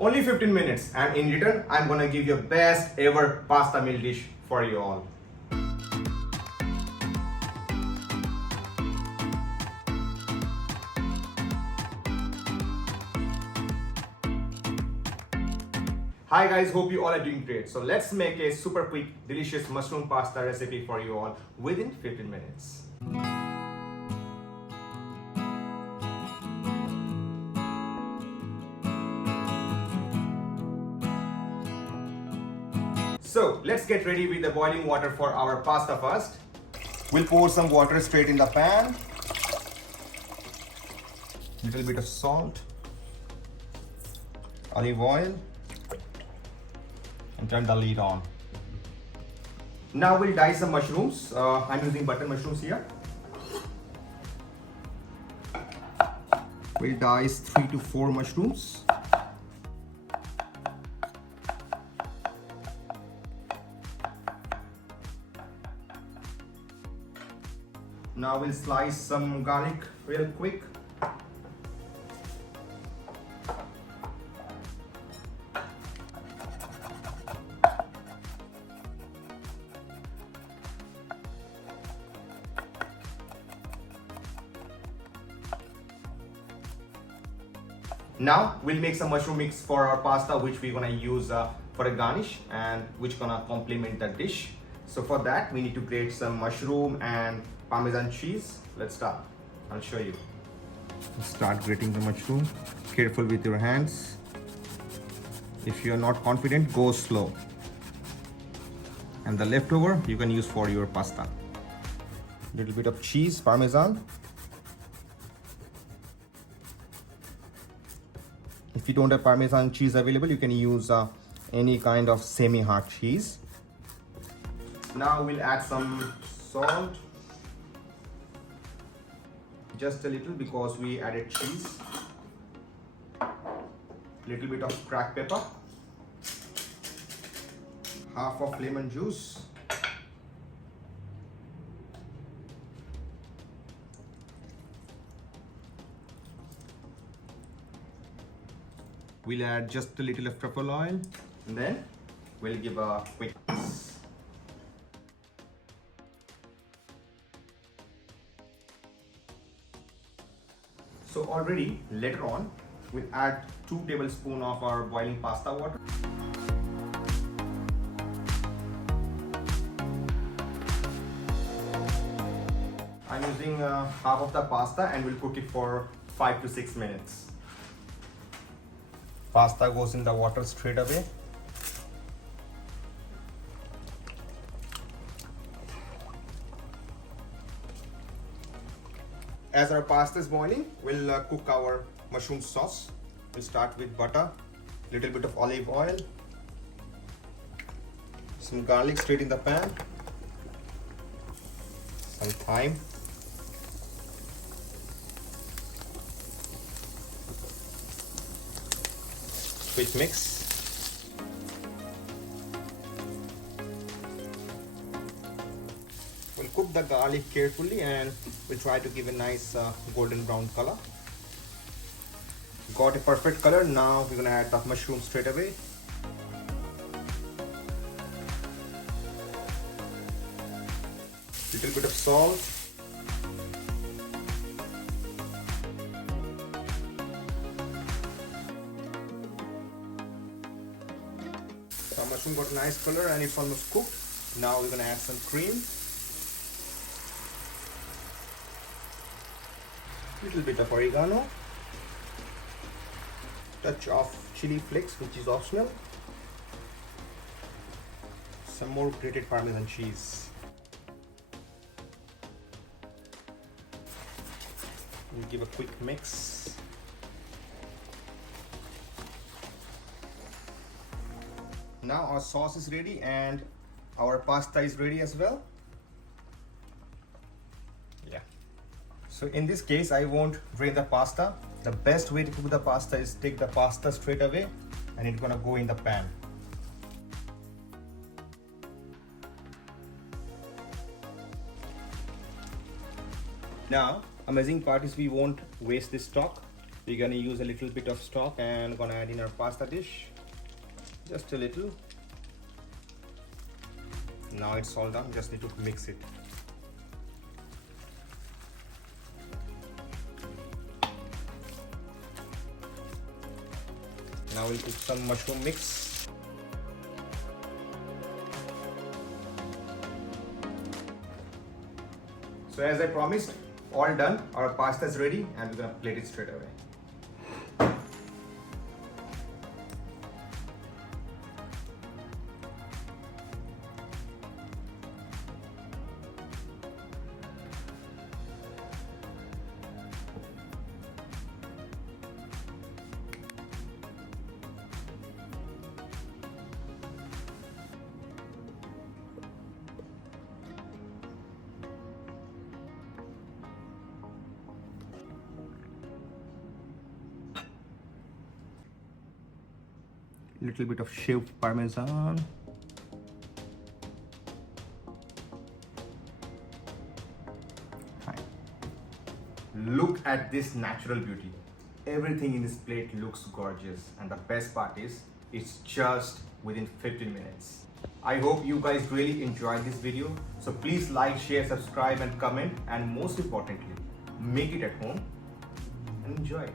Only 15 minutes, and in return, I'm gonna give you best ever pasta meal dish for you all. Hi guys, hope you all are doing great. So let's make a super quick, delicious mushroom pasta recipe for you all within 15 minutes. So let's get ready with the boiling water for our pasta first. We'll pour some water straight in the pan. Little bit of salt, olive oil, and turn the lid on. Now we'll dice some mushrooms. I'm using button mushrooms here. We'll dice 3 to 4 mushrooms. Now we'll slice some garlic real quick. Now we'll make some mushroom mix for our pasta, which we're gonna use for a garnish and which gonna complement the dish. So for that we need to grate some mushroom and Parmesan cheese. Let's start. I'll show you. Start grating the mushroom. Careful with your hands. If you are not confident, go slow. And the leftover you can use for your pasta. Little bit of cheese, Parmesan. If you don't have Parmesan cheese available, you can use any kind of semi-hard cheese. Now we'll add some salt. Just a little because we added cheese. Little bit of cracked pepper. Half of lemon juice. We'll add just a little of truffle oil, and then we'll give a quick mix. So already later on, we'll add 2 tablespoons of our boiling pasta water. I'm using half of the pasta and we'll cook it for 5 to 6 minutes. Pasta goes in the water straight away. As our pasta is boiling, we'll cook our mushroom sauce. We'll start with butter, little bit of olive oil, some garlic straight in the pan, some thyme, quick mix. We'll cook the garlic carefully and we'll try to give a nice golden brown color. Got a perfect color. Now we're gonna add the mushroom straight away. Little bit of salt. The mushroom got a nice color and it's almost cooked. Now we're gonna add some cream. Little bit of oregano, touch of chili flakes, which is optional, some more grated Parmesan cheese. We'll give a quick mix. Now our sauce is ready and our pasta is ready as well. So in this case, I won't drain the pasta. The best way to cook the pasta is take the pasta straight away and it's gonna go in the pan. Now, amazing part is we won't waste this stock. We're gonna use a little bit of stock and gonna add in our pasta dish. Just a little. Now it's all done, just need to mix it. Now we'll put some mushroom mix. So as I promised, all done, our pasta is ready and we're gonna plate it straight away. Little bit of shaved parmesan. Thyme. Look at this natural beauty. Everything in this plate looks gorgeous, and the best part is it's just within 15 minutes. I hope you guys really enjoyed this video. So please like, share, subscribe and comment, and most importantly, make it at home and enjoy.